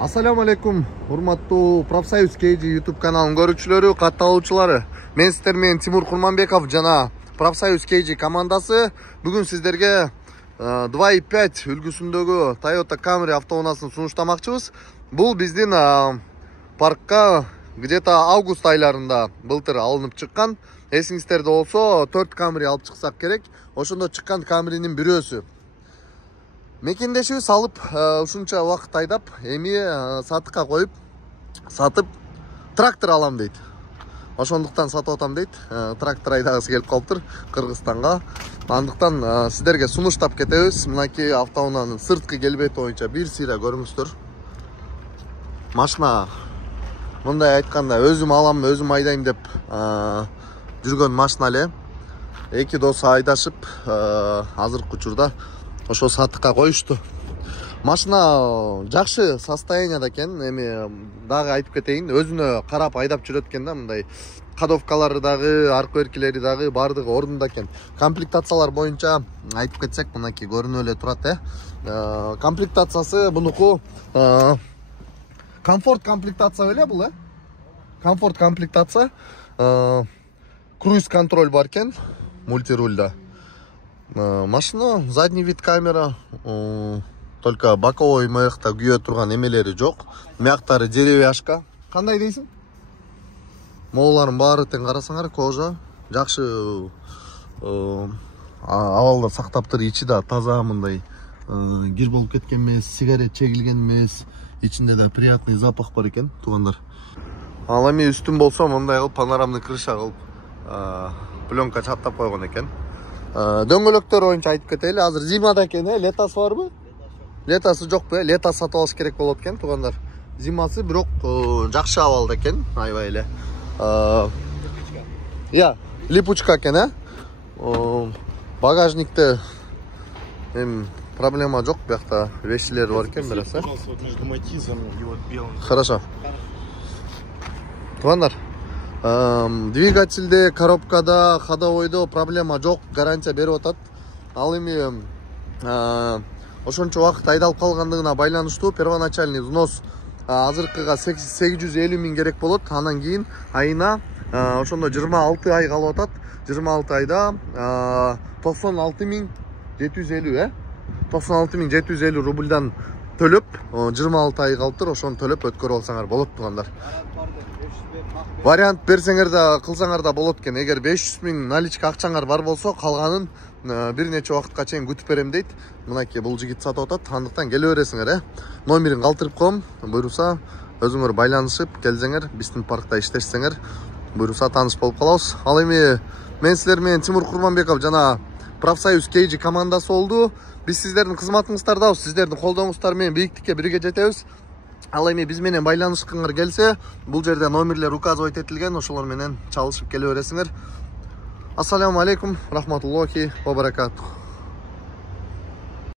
Ассаламу алейкум, урматтуу Профсоюз KG YouTube каналынын көрүүчүлөрү, катталуучулары. Мен сиздер менен Тимур Курманбеков жана Профсоюз KG командасы бүгүн сиздерге 2.5 үлгүсүндөгү Toyota Camry автоунаасын сунуштамакчыбыз. Бул биздин паркка где-то август айларында былтыр алынып чыккан. Эсиңиздерде болсо 4 Camry алып чыксак керек. Ошондо чыккан Camry'нин бирөөсү. Мекендешибиз алып ушунча убакыт айдап, эми сатыкка коюп, сатып трактор алам дейт. Ошондуктан сатып атам дейт. Трактор айдагысы келип калыптыр Кыргызстанга. Андыктан сиздерге сунуштап кетебиз. Мынакей автоунаанын сырткы келбети боюнча бир сыйра көрүңүздөр. Машина мындай айтканда өзүм алам, өзүм айдайм деп жүргөн машина эле. Эки дос айдашып, азыркы учурда ошо сатыкка коюшту. Машина жакшы состоянияда экен. Эми дагы айтып кетейин, өзүнө карап айдап жүрөт экен да, мындай кадовкалары дагы, арка эркилери дагы бардыгы ордунда экен. Комплектациялар боюнча айтып кетсек, мынакей көрүнүп эле турат, комплектациясы бунуку комфорт комплектация беле бул, комфорт комплектация. Круиз контроль бар экен, мультирульда. Машина задний вид камера, только боковой мыякта күйө турган эмелери жок. Мыяктары деревяшка. Кандай дейсиң? Моолордун баары тең карасаңар, кожа жакшы абалда сактаптыр. Ичи да таза, мындай кир болуп кеткен эмес, сигарет чегилген эмес. Ичинде да приятный запах бар экен, туугандар. Ал эми үстүн болсо мындай кылып панорамный крыша кылып пленка чаптап койгон экен. Дөңгөлөктөр боюнча айтып кетели. Азыр зимада экен, летасы барбы? Летасы жокпу? Лето сатып алыш керек болот экен, туугандар. Зимасы бирок жакшы абалда экен, аябай эле. Липучка экен, Багажникте проблема жок, биякта вещилер бар экен бираз, Между Матизом и вот белым. Хорошо. Туугандар, двигательде, коробкада, ходовойдо проблема жок, гарантия берип атат. Ал эми ошончо убакыт айдалып калгандыгына байланыштуу первоначальный взнос азыркыга 850 миң керек болот. Анан кийин айына ошондо 26 ай калып атат. 26 айда 96.750, 96.750 рубльдан төлөп 26 ай калыптыр. Ошону төлөп өткөрүп алсаңар болот, туугандар. Вариант берсеңер да кылсаңар да болот экен. Эгер 500 миң наличка акчаңар бар болсо, калганын бир нече убакытка чейин күтүп берем дейт. Мынакей бул жигит сатып атат. Андыктан келе бересиңер, Номерин калтырып коем. Буйруса өзүңөр байланышып келсеңер, биздин паркта иштешсеңер, буйруса тааныш болуп калабыз. Ал эми мен силер менен Тимур Курманбеков жана Профсоюз KG командасы болду. Биз сиздердин кызматыңыздардабыз. Сиздердин колдооңуздар менен бийиктикке бирге жетебиз. Ал эми биз менен байланышкыңар келсе, бул жерде номерлер указывать этилген, ошолор менен чалышып келе бересиңер. Ассаламу алейкум, рахматуллахи ва баракатух.